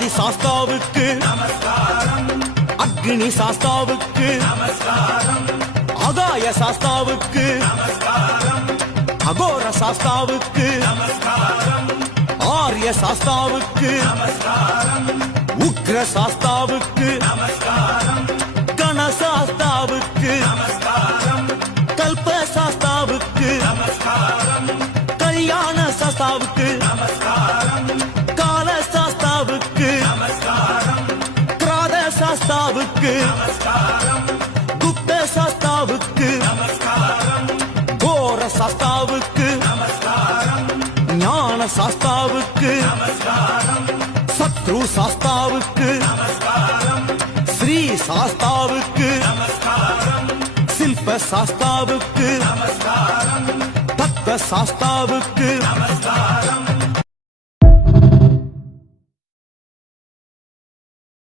ஆதி சாஸ்தாவுக்கு அக்னி சாஸ்தாவுக்கு ஆகாய சாஸ்தாவுக்கு அகோர சாஸ்தாவுக்கு ஆரிய சாஸ்தாவுக்கு உக்ர சாஸ்தாவுக்கு கண சாஸ்தாவுக்கு கல்ப சாஸ்தாவுக்கு கல்யாண சாஸ்தாவுக்கு கால சாஸ்தாவுக்கு கிராத சாஸ்தாவுக்கு குப்த சாஸ்தாவுக்கு கோர சாஸ்தாவுக்கு ஞான சாஸ்தாவுக்கு சத்ரு சாஸ்தாவுக்கு ஸ்ரீ சாஸ்தாவுக்கு சில்ப சாஸ்தாவுக்கு தத்த சாஸ்தாவுக்கு